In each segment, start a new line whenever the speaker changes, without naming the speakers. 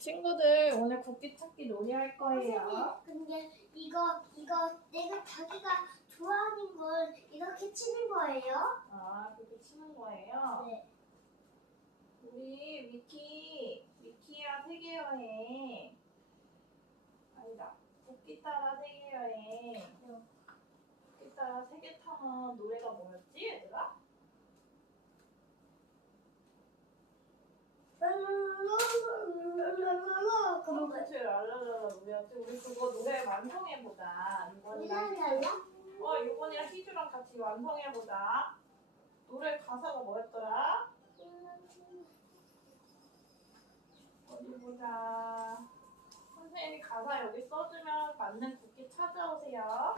친구들 오늘 국기 찾기 놀이 할 거예요.
근데 이거 내가 자기가 좋아하는 걸 이렇게 치는 거예요?
아, 그렇게 치는 거예요?
네.
우리 미키야 세계여행. 아니다. 국기 따라 세계여행. 국기 따라 세계 타는 노래가 뭐였지, 얘들아?
그런 거.
그치, 랄랄랄라 노래였지. 우리 그거 노래 완성해보자.
우리나라
유건이랑 희주랑 같이 완성해보자. 노래 가사가 뭐였더라? 어디 보자. 선생님이 가사 여기 써주면 맞는 국기 찾아오세요.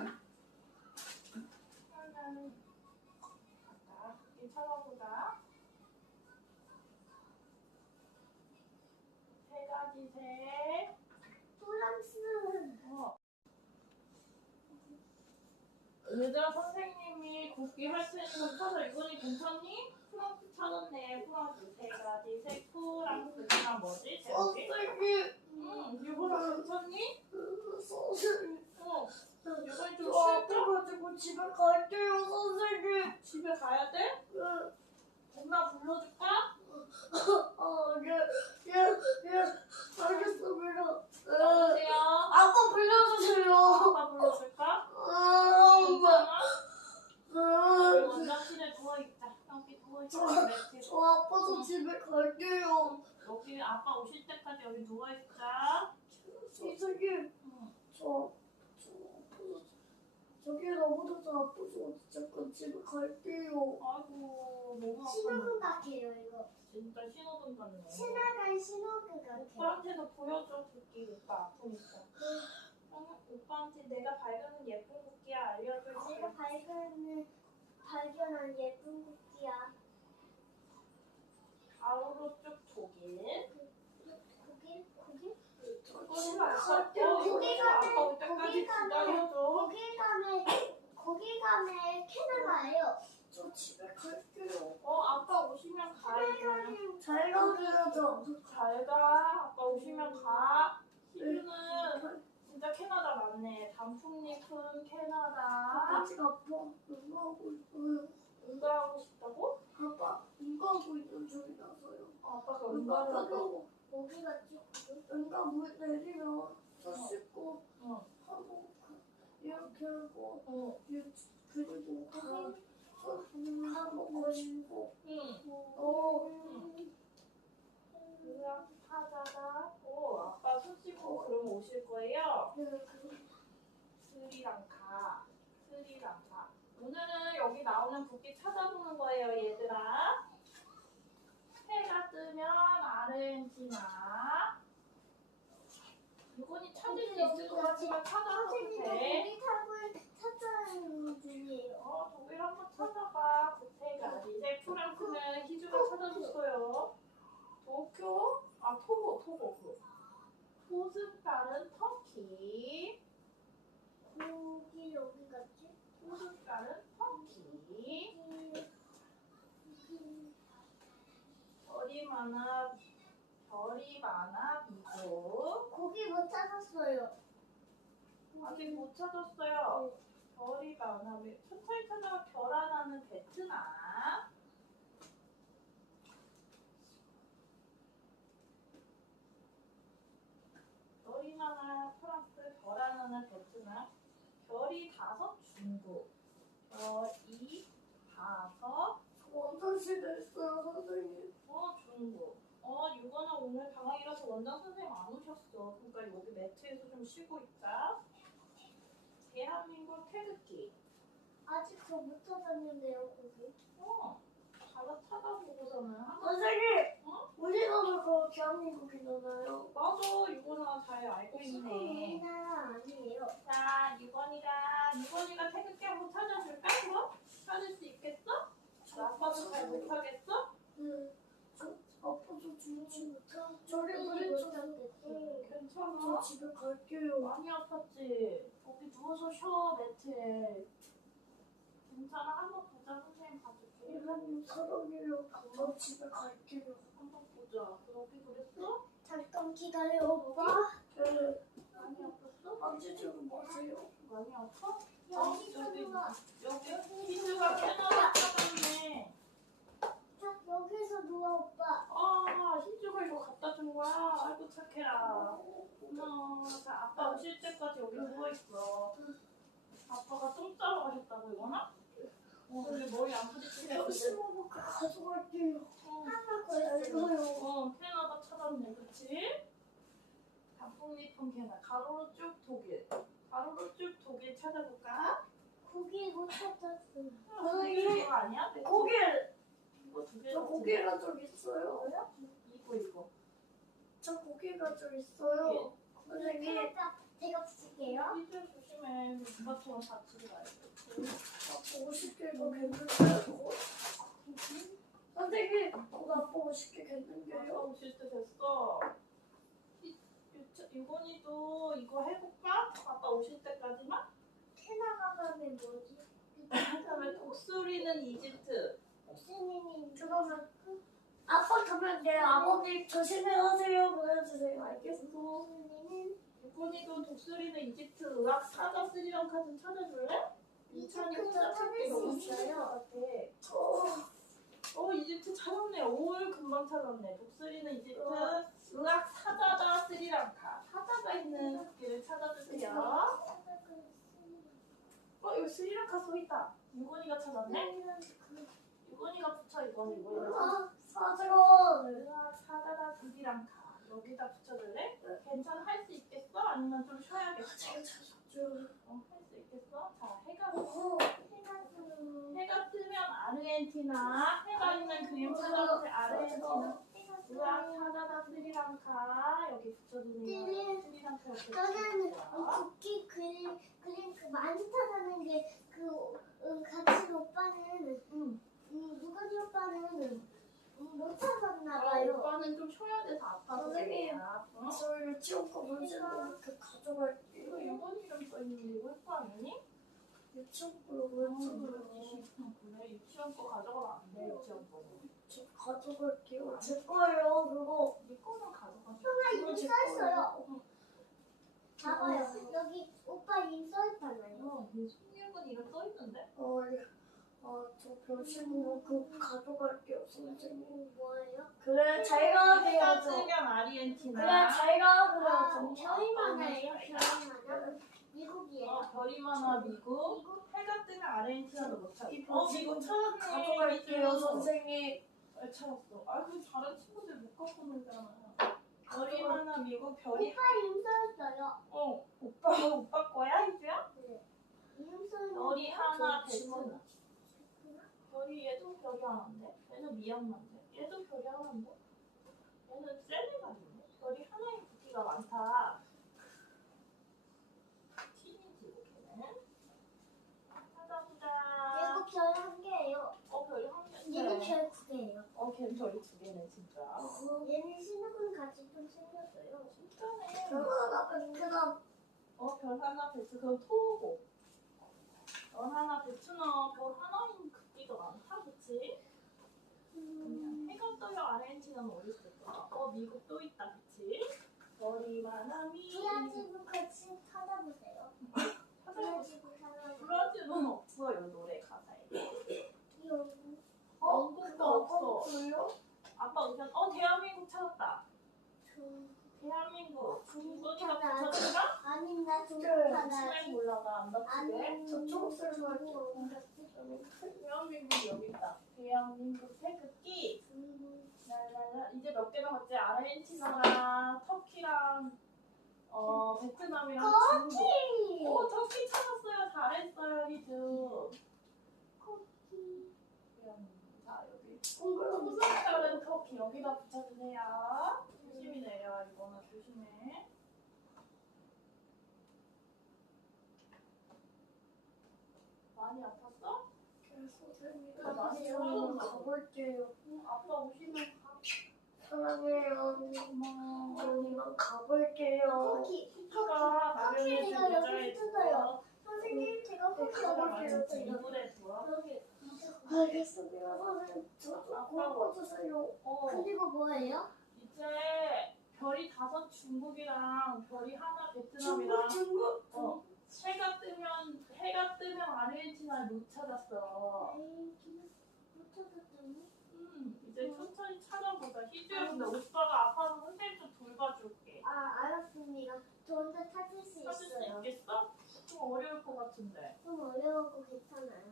그러면 아까 국기 찾아보자. 세 가지 색.
프랑스.
얘들아, 선생님이 국기 할 테니까 찾아. 이건이 괜찮니? 프랑스 찾았네. 프랑스 세 가지 색. 프랑스 그다음 뭐지? 제목이? 이거랑 괜찮니?
선생님.
이건이 좀
저
쉬울까?
아파가지고 집에 갈게요, 선생님.
집에 가야 돼? 엄마 불러줄까?
알겠습니다.
여보세요?
아빠 불러주세요.
아빠 불러줄까? 괜찮아? 우리 원장실에 누워있자. 여기 누워있자. 매트에.
저 아파서 집에 갈게요.
여기 아빠 오실 때까지 여기 누워있자.
선생님, 저 아파서 저기 너무도 아파서 잠깐 집에 갈게요.
아이고, 너무 아파.
신호등 같아요, 이거.
진짜 신호등 같네.
신나간 신호등 같아요.
오빠한테도 보여줘, 국기. 오빠 아프니까. 오빠한테 내가 발견한 예쁜 국기야 알려줄게.
내가 발견한 예쁜 국기야.
아우로 쪽 독일.
거기?
이거는 아빠 올 때까지 기다려줘.
거기 가면 캐나다예요. 저 집에 갈게요.
아빠 오시면 가야지.
잘 가줘야죠.
잘 가. 아빠 오시면 가. 희주는 진짜 캐나다 맞네. 단풍잎은 캐나다.
아직 아파. 응가하고 있어요.
응가하고 싶다고?
아빠 응가하고 있는 중이라서요.
아빠가 응가를 하고.
어디 갔지? 응가 물 내리면 저 씻고 하고 이렇게 하고 그리고 하고 싶고
그냥 하다가 아빠 손 씻고 그럼 오실 거예요? 스리랑카. 오늘은 여기 나오는 국기 찾아보는 거예요, 얘들아. 해가 뜨면 아르헨티나. 이건이 찾을 수 있을 것 같지만 찾아봐도 돼.
찾아는 중이에요.
독일 한번 찾아봐. 세 가지. 이제 프랑스는 희주가 찾아줬어요. 도쿄, 토고. 포스칼은 터키.
거기 여기 갔지?
포스칼은 터키. 별이 많아 미국.
거기 못 찾았어요.
아직 못 찾았어요. 별이 많아. 천천히 찾아가. 별 하나는 베트남. 별이 많아 프랑스. 별 하나는 베트남. 별이 5 중국. 별이 5
원장실에 있어요, 선생님.
중국. 유건아 오늘 방학이라서 원장 선생님 안 오셨어. 그러니까 여기 매트에서 좀 쉬고 있자. 대한민국 태극기.
아직 저 못 찾았는데요, 거기.
가서 찾아보고서는
선생님! 우리나라 그 대한민국이잖아요.
맞아. 유건아 잘 알고 있네.
우리나라 아니에요.
자, 유건이가 태극기 한번 찾아줄까? 그럼? 찾을 수 있겠어? 아빠도 잘 못하겠어?
아빠도 죽지 못하고 저리 못하겠지.
괜찮아.
저 집에 갈게요.
많이 아팠지? 여기 누워서 쉬어, 매트에. 괜찮아. 한번 보자. 선생님 봐줄게.
선생님 사랑해요. 저 집에 갈게요.
한번 보자. 여기 그랬어?
잠깐 기다려. 아파요.
많이 아파?
여기서 누워.
여기 희주가 캐나다 찾았네.
자, 여기서 누워, 오빠.
아, 희주가 이거 갖다 준 거야? 아이고 착해라. 고마워. 자, 아빠 오실 때까지 여기 누워있어. 아빠가 똥 싸러 가셨다고 이거나? 근데 머리 안 부딪히네.
먹고 가져갈게요. 하나 더 있어요.
캐나다 찾았네, 그치? 단풍잎은 캐나다. 가로로 쭉 독일. 가로로 쭉 독일 찾아볼까?
고기 못 찾았어.
독일 그거 아니야?
고기를.
이거 두 개.
저 고기가 좀 있어요.
이거.
저 고기가 좀 있어요. 선생님. 제가 붙일게요.
희주 조심해. 누가처럼 다치지 말고.
아빠 50개가 됐는데요? 선생님, 그거 아빠 50개
아빠
됐는데요?
오실 때 됐어. 유건이도 이거 해볼까? 아빠 오실 때까지만?
캐나다는 뭐지?
그다음에 독수리는 이집트.
선생님이 그러면 아빠 그러면 내 아버님 조심히 하세요 보여주세요. 알겠어? 선생님은
유건이도 독수리는 이집트 의학 사자 스리랑카 좀 찾아줄래? 이찬이 혼자 찾기 너무 힘들 것 같아. 이집트 찾았네. 5월 금방 찾았네. 독수리는 이집트, 의학 사자다 스리랑카. 사자가 있는 국기를 찾아주세요. 여기 스리랑카 써있다. 유건이가 찾았네? 유건이가 붙여, 이거.
사드론.
의학 사자다 스리랑카. 여기다 붙여줄래? 괜찮아? 할 수 있겠어? 아니면 좀 쉬어야겠어?
제가 찾았죠.
할 수 있겠어? 자, 해가 뜨면 아르헨티나. 해가 있는 그림 찾아보세요. 아르헨티나. 의학 사자다 스리랑카. 여기 붙여주세요. 스리랑카 옆에
저는
붙여주세요.
국기 그림 그 많이 찾아낸 게그 같이 오빠는 누가지 오빠는 못 찾았나 봐요.
오빠는 좀 쉬어야 돼서 아파서
선생님.
그래요. 어?
저 유치원 거 문제는 그 가져갈게요.
이거 유건 이름 써있는데 이거 예뻐 아니니?
유치원 거로 왜 찍어요?
그래 유치원 거 가져가면 안 돼. 유치원 거.
저 가져갈게요. 제 거예요 그거.
네 거는 가져가.
형아 이름
제
써있어요.
거예요.
봐봐요. 여기 오빠 이름 써있잖아요.
얘 송유건 이름 써있는데?
저 별신고 그거 가져갈게요 선생님. 뭐예요? 그래 잘
해가
가세요.
뜨면 아르헨티나.
그래 잘 가세요.
별이
많아요. 별이 많아. 미국이에요.
별이 많아 미국. 해가 뜨면 아르헨티나도 못 찾아. 미국 찾았네.
가져갈게요
미국.
선생님.
왜 찾았어? 아이고 다른 친구들 못 갖고 놀잖아. 별이 많아 미국 별이.
오빠 이름 써있어요.
오빠 거야 희주야?
네. 이름 써있는
별이 하나
저
베트남. 별이 얘도 별이 하나인데? 얘는 미얀마인데? 얘도 별이 하나인데? 얘는 세네갈인데? 별이 하나인 국기가 많다. 튀니지 걔는. 찾아보자.
얘도 별 한 개예요.
별이 한 개인데.
얘는 별 두 개예요.
걔는 별이 두 개네 진짜.
얘는 신호군 같이 좀 생겼어요.
진짜네.
하나 베트남.
별 하나 베트 그럼 토고. 별 하나 베트남. 별 하나인 국기가 많다 그치? 해가 떠요 아르헨티나는 어디 있을까? 미국 또 있다 그치? 별이 많아 미국.
브라질도 같이 찾아보세요.
브라질은 없어요 노래 가사에.
영국도
없어. 아빠 우선 대한민국 찾았다. 대한민국. 이거니까 붙여줄까?
아니 나 중국
잘
찾아야지.
몰라 나안 다치게.
아니 저 초록색으로 할게요.
대한민국 여기 있다. 대한민국 태극기. 랄랄라. 이제 몇 개 남았지? 아르헨티나랑 터키랑 베트남이랑 중국. 터키 찾았어요. 잘했어요 희주. 자 여기 풍선별은 터키 여기다 붙여주세요. 조심히 내려 이거는 조심해. 많이 아팠어?
저는 가볼게요.
아빠 오시면
사랑해요.
고마워.
언니만 가볼게요.
터키가 마련해준
내가 여기
모자에
있어요. 선생님 제가 꼭 가볼게요.
이불에 부어.
알겠습니다. 선생님 저좀 고쳐주세요. 그리고 뭐예요?
이제 별이 5 중국이랑 별이 하나 베트남이랑
중국?
해가 뜨면 아르헨티나를 못 찾았어.
못 찾았더니
이제 천천히 찾아보자. 희주야, 근데 오빠가 아파서 선생님 좀 돌봐줄게.
알았습니다. 저 혼자 찾을 수
찾을 수
있어요.
있겠어? 좀 어려울 것 같은데.
좀 어려우고 괜찮아요.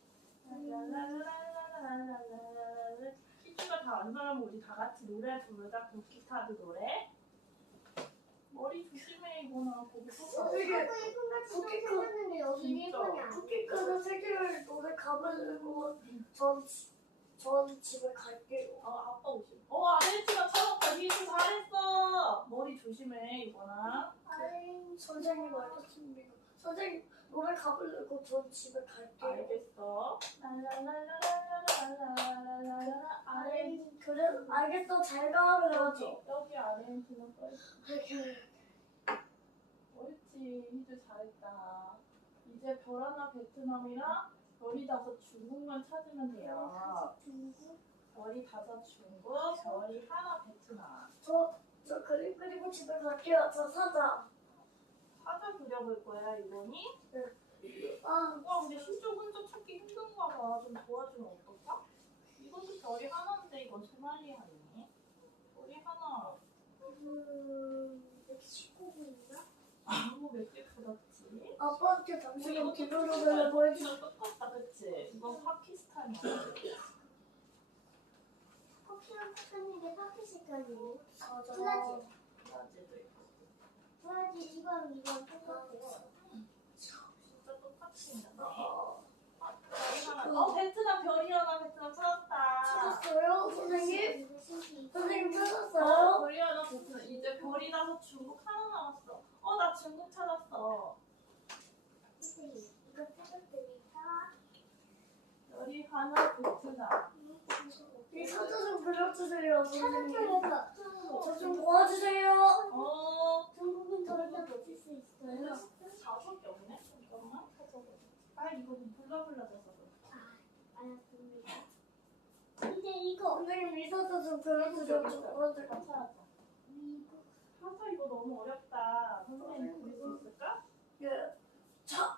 랄랄랄랄랄랄랄랄랄. 희주가 다 안 나가면 우리 다 같이 노래 부르자. 국기카드 노래. 머리 조심해 이거나. 거기
되게
아까 1분 같이
쿠키
생겼는데 여기
진짜.
1분이 안 돼.
쿠키카드 세 개를 노래 가만두고 전 집에 갈게요.
아빠 오시. 아르헨티나 찾았다. 희주 잘했어. 머리 조심해 이거나.
선생님 알겠습니다. 선생님 노래 가만두고 전 집에 갈게요.
알겠어. 랄랄랄랄랄랄랄랄랄랄랄.
그래 알겠어 잘 가면서.
여기 아르헨티나 써있어. 옳지. 희주 잘했다. 이제 별 하나 베트남이랑 별이 5 중국만 찾으면 돼요. 별이 5 중국, 별이 하나 베트남.
저 그림 그리고 집에 갈게요. 저 사자.
사자 그려볼 거야 이번이?
아
근데 진짜 혼자 찾기 힘든가 봐. 좀 도와주면 어떨까? 이것도 별이 하나인데 이건 2마리 아니니? 별이 하나.
119분인가?
몇 개 풀었지?
아빠한테 당신은
이것도
기도를 보여주.
똑같다 그치? 이건 파키스탄이야.
커피랑 착한게 파키스탄이에요.
사자.
플라지.
브라질도 있고.
브라질 이건 똑같아요.
진짜 똑같이 생겼네.
어,
별이 하나. 베트남 별이 하나 베트남 찾았다.
찾았어요 선생님? 선생님
어,
찾았어요?
별이 하나 베트남. 이제 별이 나서 중국 하나 남았어. 나 중국 찾았어.
선생님 이거 찾았으니까
별이 하나 베트남.
이 사자 좀 그려주세요 선생님.
찾았어요.
저 좀 도와주세요.
중국인 절대 맞출 수 있어요.
5개 없네? 잠깐만 찾아보자. 이거 블라블라져서
알았습니다. 이제 이거
선생님 이 사자 좀 그려주세요. 저 도와줄.
찾았다.
미국
사자 이거 너무 어렵다. 선생님 그릴 수 있을까?
예. 자,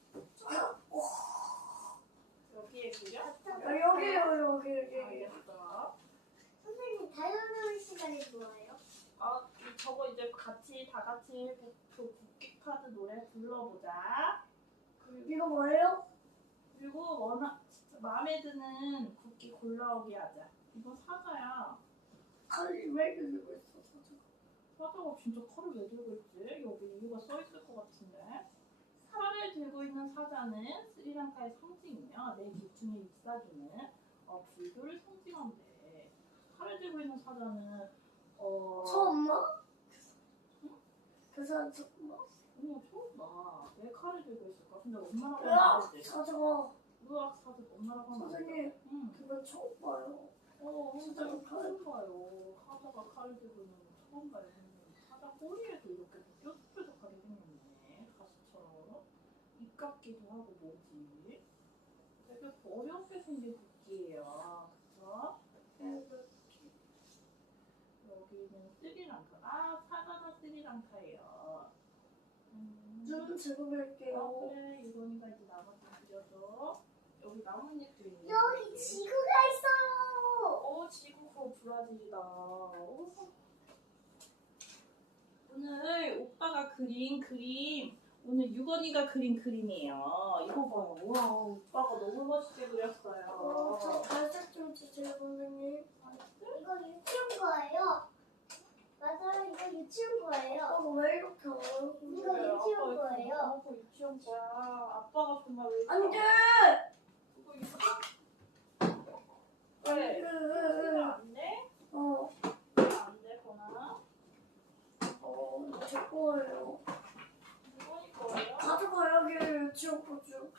여기에 그려?
여기요 여기.
알겠어.
선생님 다이어리 시간이 좋아요.
저거 이제 다 같이 그 국기 카드 노래 불러보자.
이거 뭐예요?
그리고 진짜 마음에 드는 국기 골라오게 하자. 이거 사자야.
칼이 왜 그리고 있어 사자?
사자가 진짜 칼을 왜 들고 있지? 여기 이유가 써 있을 것 같은데. 칼을 들고 있는 사자는 스리랑카의 상징이며 내 기충에 잎사귀는 불교를 상징한대. 칼을 들고 있는 사자는
저 엄마? 그 사람 저 엄마?
처음 봐. 왜 칼을 들고 있을까? 근데 엄마라고
으악!
하면 돼.
사자가
의학 사자 엄마라고 하면 안 돼.
선생님
응.
그건 처음 봐요.
사자가 칼을 봐요. 사자가 칼을 들고 있는 거 처음 봐요. 사자 꼬리에도 이렇게 뾰족뾰족하게 생겼네. 가시처럼. 입 같기도 하고 뭐지? 되게 어렵게 생긴 국기예요. 그쵸? 여기는 스리랑카. 사자가 스리랑카예요.
눈 제곱할게요.
그래. 유건이가 이제 나머지 그려줘. 여기 나뭇잎도 있네.
여기 지구가 있어요.
지구 그거 브라질이다. 오늘 오빠가 그린 그림, 오늘 유건이가 그린 그림이에요. 이거 봐요. 우와, 오빠가 너무 멋있게 그렸어요.
저 갈색 좀 주세요 선생님.
이거 유치원 거예요. 맞아요. 이거 유치원 거예요.
왜 이렇게 어려워?
이거 유치원 거예요.
이거 유치원 거야. 아빠가 정말 왜
안돼.
그거 있어? 왜? 안 돼? 안 돼, 보나?
제 거예요.
유건이 거예요?
가져가야겠어요 유치원 거죠.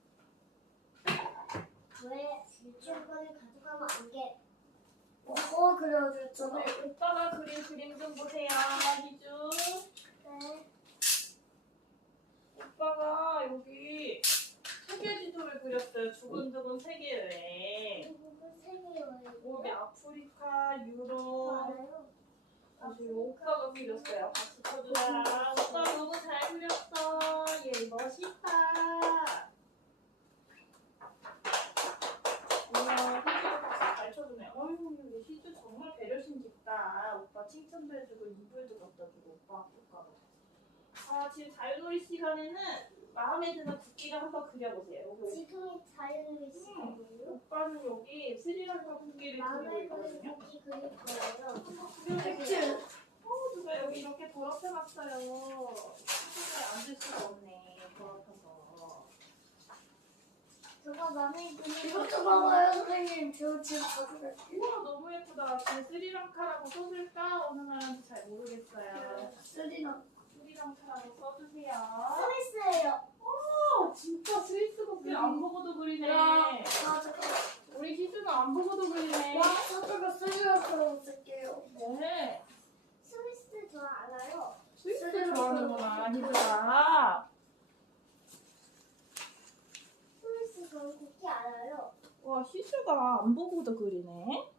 왜 유치원 거를 가져가면 안 돼?
그래야지 했잖아.
오늘 오빠가 그린 그림 좀 보세요, 희주.
네.
오빠가 여기 세계지도를 그렸어요. 두근두근 세계 여행.
미국은 세계여행.
여기 아프리카, 유럽.
알아요?
아주 오빠가 그렸어요. 박수 쳐주세요. 오빠 너무 잘 그렸어. 예, 멋있다. 우와, 희주가 박수 잘 쳐주네. 어이구, 우리 희주 정말 배려심 깊다. 오빠 칭찬도 해주고 이불도 갖다 주고 오빠 아빠가. 아, 지금 자유놀이 시간에는 마음에 드는 국기를 한번 그려보세요. 여기
지금이 자연의 시간이에요.
오빠는 여기 스리랑카 국기를
마음에
그리고
드는
있거든요.
국기 그릴 거예요.
그려보세요. 누가 여기 이렇게 더럽혀놨어요. 희주가 앉을 수가 없네. 더럽혀서.
저가 마음에 드는
이것도 봐봐요, 선생님. 저 지금 가져갈게요.
우와, 너무 예쁘다. 지금 스리랑카라고 써줄까? 어느 나라인지 잘 모르겠어요.
쓰리나.
스리랑카라고 써주세요.
스위스예요.
오, 진짜 스위스 국기 안 보고도 그리네.
아, 잠깐.
우리 희주는 안 보고도 그리네.
와, 저쪽은 쓰리나처럼 쓸게요.
네.
스위스 저 알아요.
스위스 좋아하는구나, 희주가.
스위스 저 국기 알아요.
와, 희주가 안 보고도 그리네.